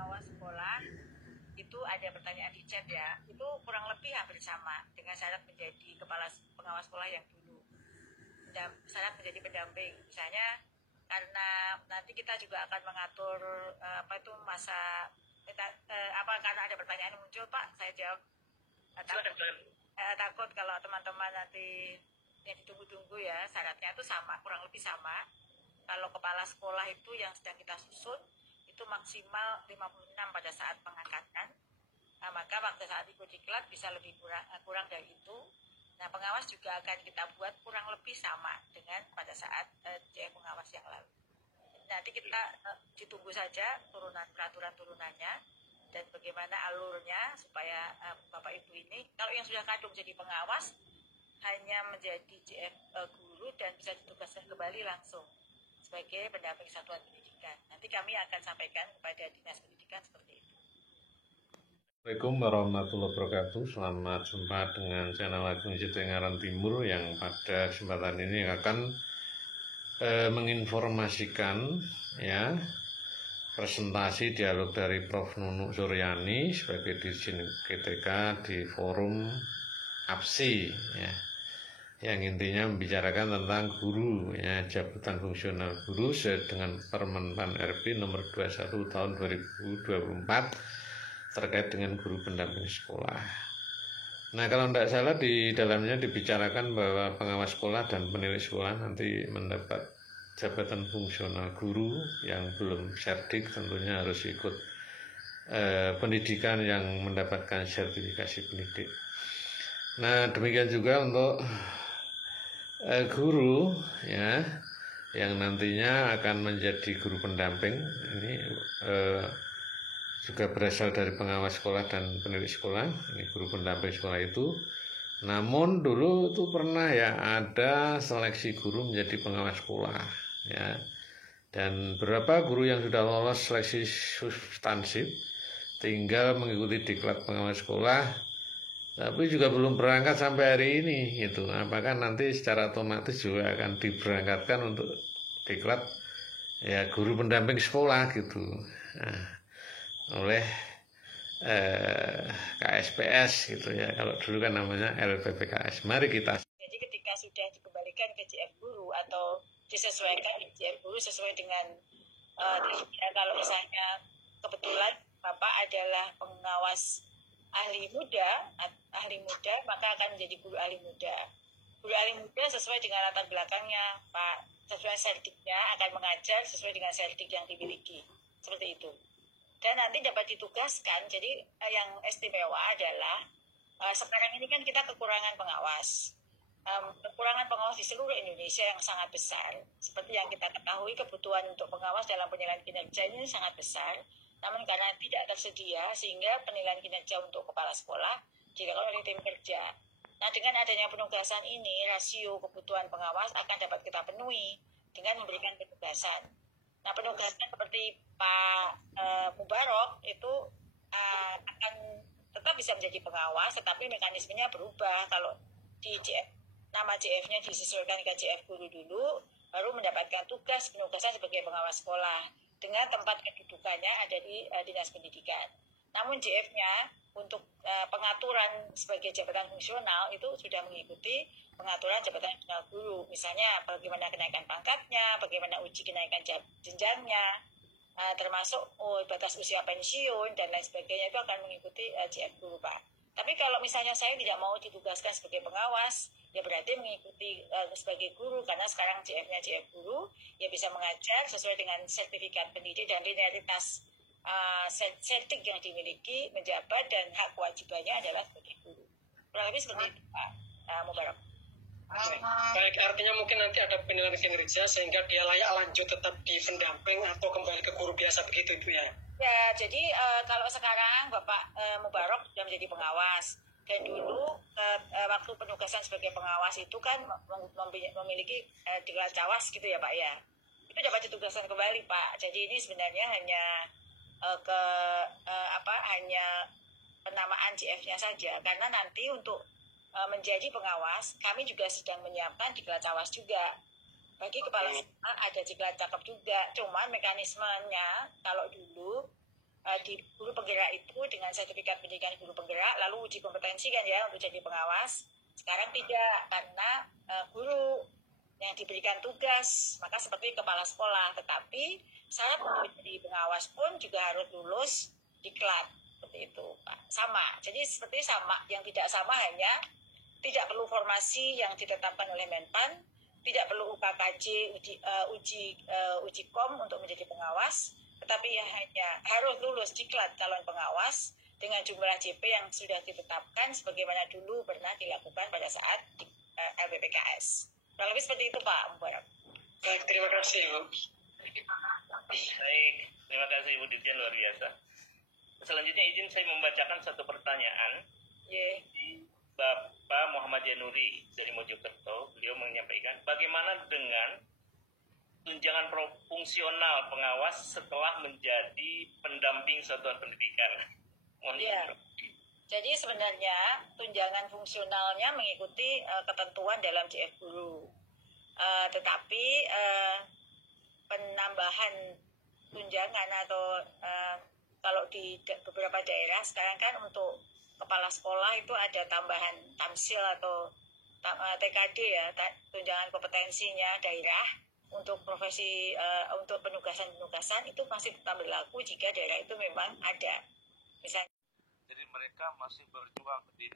pengawas sekolah itu ada pertanyaan di chat ya, itu kurang lebih hampir sama dengan syarat menjadi kepala pengawas sekolah yang dulu, syarat menjadi pendamping. Misalnya karena nanti kita juga akan mengatur masa karena ada pertanyaan muncul Pak, saya jawab. Takut kalau teman-teman nanti yang ditunggu-tunggu ya, syaratnya itu sama, kurang lebih sama. Kalau kepala sekolah itu yang sedang kita susun itu maksimal 56 pada saat pengangkatan. Nah, maka pada saat ikut diklat bisa lebih kurang dari itu. Nah, pengawas juga akan kita buat kurang lebih sama dengan pada saat JF pengawas yang lalu. Nanti kita ditunggu saja peraturan turunannya dan bagaimana alurnya supaya Bapak Ibu ini, kalau yang sudah kadung jadi pengawas hanya menjadi JF guru dan bisa ditugaskan kembali langsung sebagai pendamping satuan pendidikan. Nanti kami akan sampaikan kepada Dinas Pendidikan seperti itu. Assalamualaikum warahmatullahi wabarakatuh. Selamat jumpa dengan channel Agung Tengaran Timur yang pada kesempatan ini akan menginformasikan ya presentasi dialog dari Prof. Nunuk Suryani sebagai Dirjen GTK di forum APSI ya, yang intinya membicarakan tentang guru ya, jabatan fungsional guru sesuai dengan Permen RP nomor 21 tahun 2024 terkait dengan guru pendamping sekolah. Nah, kalau tidak salah di dalamnya dibicarakan bahwa pengawas sekolah dan penilik sekolah nanti mendapat jabatan fungsional guru yang belum serdik tentunya harus ikut pendidikan yang mendapatkan sertifikasi pendidik. Nah, demikian juga untuk guru ya yang nantinya akan menjadi guru pendamping ini juga berasal dari pengawas sekolah dan penilik sekolah. Ini guru pendamping sekolah itu. Namun dulu itu pernah ya ada seleksi guru menjadi pengawas sekolah ya. Dan beberapa guru yang sudah lolos seleksi substansif tinggal mengikuti diklat pengawas sekolah, tapi juga belum berangkat sampai hari ini gitu. Apakah nanti secara otomatis juga akan diberangkatkan untuk diklat ya guru pendamping sekolah gitu. Nah, oleh KSPS gitu ya, kalau dulu kan namanya LPPKS. Mari kita. Jadi ketika sudah dikembalikan ke JF guru atau disesuaikan di JF guru sesuai dengan kalau misalnya kebetulan Bapak adalah pengawas ahli muda, maka akan menjadi guru ahli muda. Guru ahli muda sesuai dengan latar belakangnya Pak, sesuai serdiknya akan mengajar sesuai dengan serdik yang dimiliki, seperti itu. Dan nanti dapat ditugaskan, jadi yang istimewa adalah sekarang ini kan kita kekurangan pengawas. Kekurangan pengawas di seluruh Indonesia yang sangat besar. Seperti yang kita ketahui, kebutuhan untuk pengawas dalam penilaian kinerja ini sangat besar. Namun karena tidak tersedia, sehingga penilaian kinerja untuk kepala sekolah dilakukan oleh tim kerja. Nah, dengan adanya penugasan ini, rasio kebutuhan pengawas akan dapat kita penuhi dengan memberikan penugasan. Nah, penugasan seperti Pak Mubarok itu akan tetap bisa menjadi pengawas, tetapi mekanismenya berubah. Kalau di nama JF-nya disesuaikan ke JF guru dulu, baru mendapatkan tugas penugasan sebagai pengawas sekolah dengan tempat kedudukannya ada di Dinas Pendidikan. Namun JF-nya untuk pengaturan sebagai jabatan fungsional itu sudah mengikuti pengaturan jabatan fungsional guru. Misalnya bagaimana kenaikan pangkatnya, bagaimana uji kenaikan jenjangnya, termasuk batas usia pensiun dan lain sebagainya, itu akan mengikuti JF guru Pak. Tapi kalau misalnya saya tidak mau ditugaskan sebagai pengawas, ya berarti mengikuti sebagai guru, karena sekarang JF-nya JF guru, ya bisa mengajar sesuai dengan sertifikat pendidik dan linearitas sertik yang dimiliki, menjabat, dan hak kewajibannya adalah sebagai guru. Kurang lebih seperti itu Pak Mubarok. Baik, artinya mungkin nanti ada penilaian kinerja sehingga dia layak lanjut tetap di pendamping atau kembali ke guru biasa begitu itu ya? Ya, jadi kalau sekarang Bapak Mubarok sudah menjadi pengawas, dan dulu waktu penugasan sebagai pengawas itu kan memiliki diklat cawas gitu ya Pak ya, itu dapat ditugaskan kembali Pak. Jadi ini sebenarnya hanya hanya penamaan JF-nya saja, karena nanti untuk menjadi pengawas kami juga sedang menyiapkan diklat cawas juga. Bagi kepala sekolah ada diklat cakep juga, cuman mekanismenya kalau dulu di guru penggerak itu dengan sertifikat pendidikan guru penggerak, lalu uji kompetensi kan ya untuk jadi pengawas. Sekarang tidak, karena guru yang diberikan tugas, maka seperti kepala sekolah, tetapi syarat untuk jadi pengawas pun juga harus lulus diklat, seperti itu Pak. Sama, jadi seperti sama, yang tidak sama hanya tidak perlu formasi yang ditetapkan oleh Menpan, tidak perlu UKKJ, uji kom untuk menjadi pengawas, tetapi hanya harus lulus diklat calon pengawas dengan jumlah JP yang sudah ditetapkan sebagaimana dulu pernah dilakukan pada saat LPPKS. Kurang lebih seperti itu Pak Mubarak. Baik, terima kasih Bu. Baik, terima kasih Ibu Dirjen, luar biasa. Selanjutnya izin saya membacakan satu pertanyaan. Yeah. Bapak Muhammad Januri dari Mojokerto, beliau menyampaikan, bagaimana dengan tunjangan fungsional pengawas setelah menjadi pendamping satuan pendidikan? Ya. Jadi sebenarnya tunjangan fungsionalnya mengikuti ketentuan dalam CF Guru. Tetapi penambahan tunjangan atau kalau di beberapa daerah sekarang kan untuk kepala sekolah itu ada tambahan tamsil atau TKD ya, tunjangan kompetensinya daerah untuk profesi untuk penugasan itu masih tetap berlaku jika daerah itu memang ada. Misalnya, jadi mereka masih berjuang di